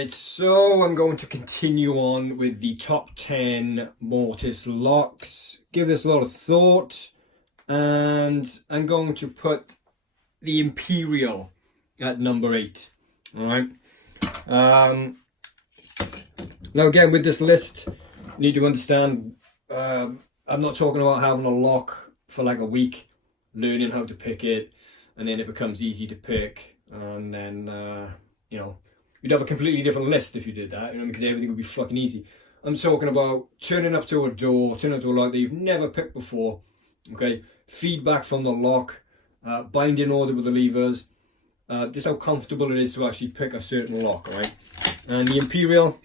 Right, so I'm going to continue on with the top 10 mortise locks. Give this a lot of thought, and I'm going to put the Imperial at number 8. All right. Now again, with this list, you need to understand, I'm not talking about having a lock for like a week, learning how to pick it, and then it becomes easy to pick, and then, you'd have a completely different list if you did that, because everything would be fucking easy. I'm talking about turning up to a door, turning up to a lock that you've never picked before, okay? Feedback from the lock, binding order with the levers, just how comfortable it is to actually pick a certain lock, right? And the Imperial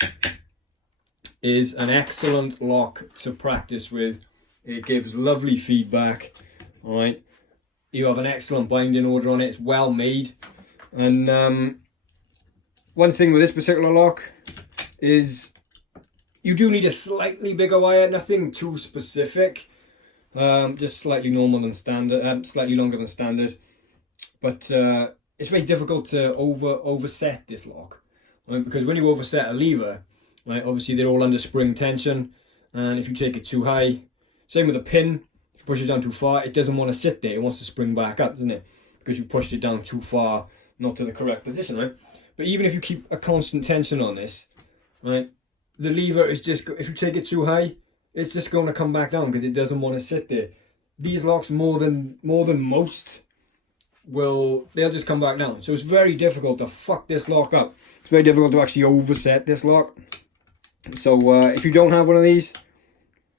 is an excellent lock to practice with. It gives lovely feedback, all right? You have an excellent binding order on it, it's well made. And one thing with this particular lock is you do need a slightly bigger wire, nothing too specific, just slightly normal than standard, slightly longer than standard. But it's very difficult to overset this lock, right? Because when you overset a lever, right, obviously they're all under spring tension, and if you take it too high, same with a pin, if you push it down too far, it doesn't want to sit there, it wants to spring back up, doesn't it? Because you pushed it down too far, not to the correct position, right? But even if you keep a constant tension on this, right, the lever is just, if you take it too high, it's just going to come back down because it doesn't want to sit there. These locks, more than most, they'll just come back down. So it's very difficult to fuck this lock up. It's very difficult to actually overset this lock. So if you don't have one of these,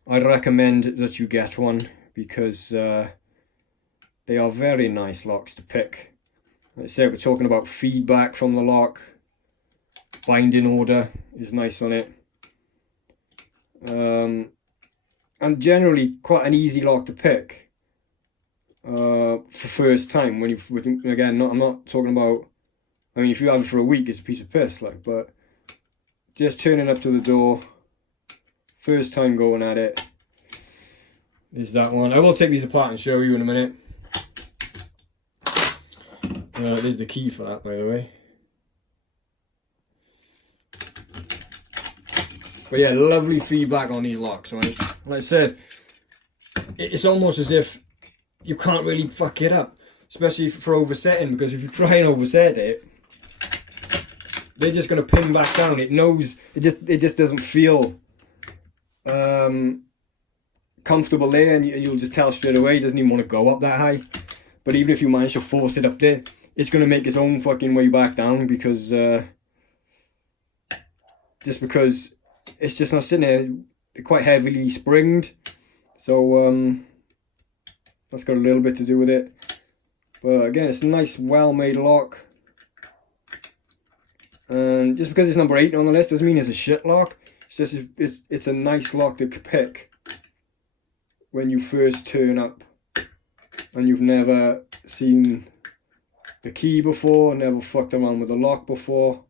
I'd recommend that you get one, because they are very nice locks to pick. Like I said, we're talking about feedback from the lock. Binding order is nice on it. And generally quite an easy lock to pick for first time. When again, I'm not talking about, I mean, if you have it for a week, it's a piece of piss, like, but just turning up to the door, first time going at it, is that one. I will take these apart and show you in a minute. There's the key for that, by the way. But yeah, lovely feedback on these locks, right? Like I said, it's almost as if you can't really fuck it up, especially for oversetting, because if you try and overset it, they're just going to pin back down. It knows, it just doesn't feel comfortable there, and you'll just tell straight away it doesn't even want to go up that high. But even if you manage to force it up there, it's going to make its own fucking way back down, because just because it's just not sitting there. They're quite heavily springed, so that's got a little bit to do with it. But again, it's a nice, well-made lock, and just because it's number 8 on the list doesn't mean it's a shit lock. It's just it's a nice lock to pick when you first turn up and you've never seen the key before, never fucked around with the lock before.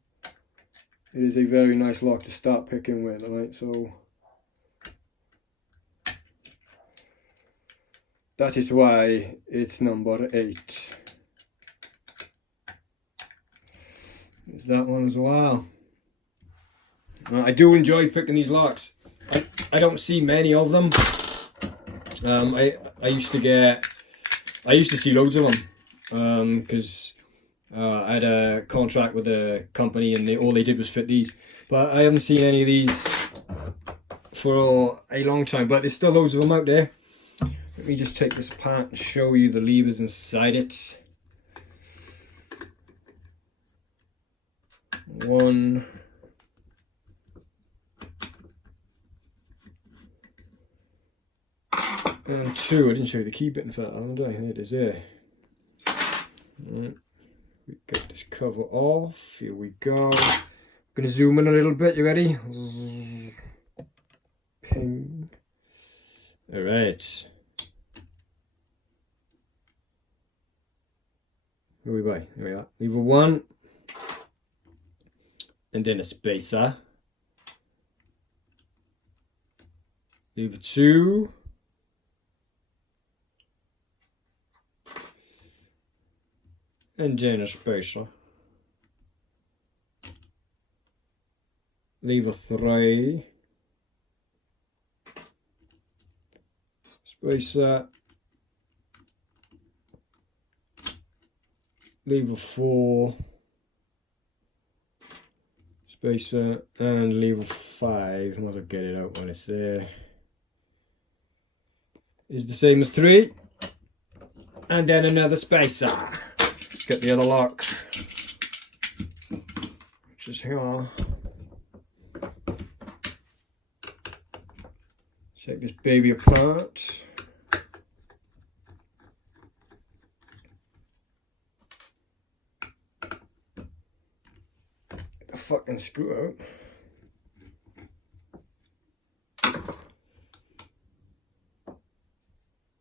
It is a very nice lock to start picking with, alright? So that is why it's number 8. There's that one as well. I do enjoy picking these locks. I don't see many of them. I used to see loads of them, because I had a contract with a company, and all they did was fit these. But I haven't seen any of these for a long time, but there's still loads of them out there. Let me just take this apart and show you the levers inside it. One. And 2. I didn't show you the key bit for that, did I? There it is there. Right. We get this cover off. Here we go. I'm going to zoom in a little bit. You ready? Ping. Alright. Here we go. There we are. Lever 1. And then a spacer. Lever 2. And then a spacer. lever 3, spacer, lever 4, spacer, and lever 5. Might as well get it out when it's there. Is the same as 3, and then another spacer. Let's get the other lock, which is here. Take this baby apart. Get the fucking screw out.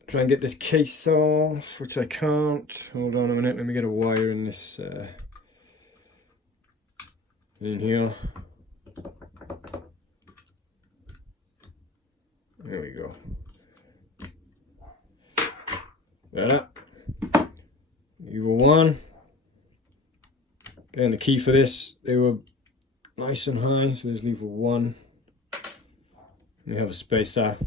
Try and get this case off, which I can't. Hold on a minute, let me get a wire in this in here. There we go. Better. Lever 1. Again, the key for this, they were nice and high, so there's lever 1. We have a spacer.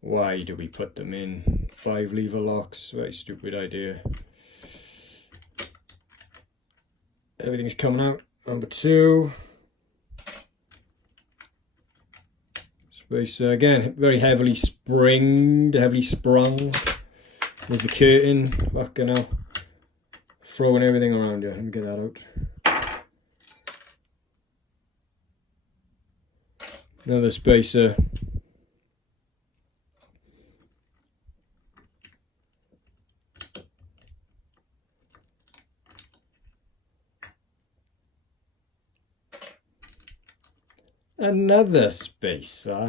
Why do we put them in 5 lever locks? Very stupid idea. Everything's coming out. Number 2. Spacer again, very heavily sprung. There's the curtain. Fucking hell. Throwing everything around you. Let me get that out. Another spacer. Another spacer,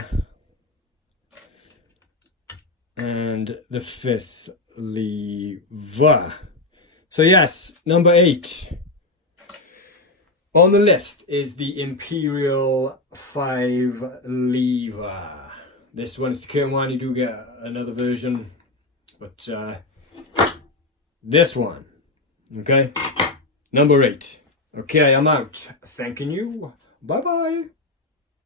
and the 5th lever. So yes, number 8 on the list is the Imperial 5 lever. This one's the current one. You do get another version, but this one, okay, number 8. Okay, I'm out. Thanking you. Bye bye.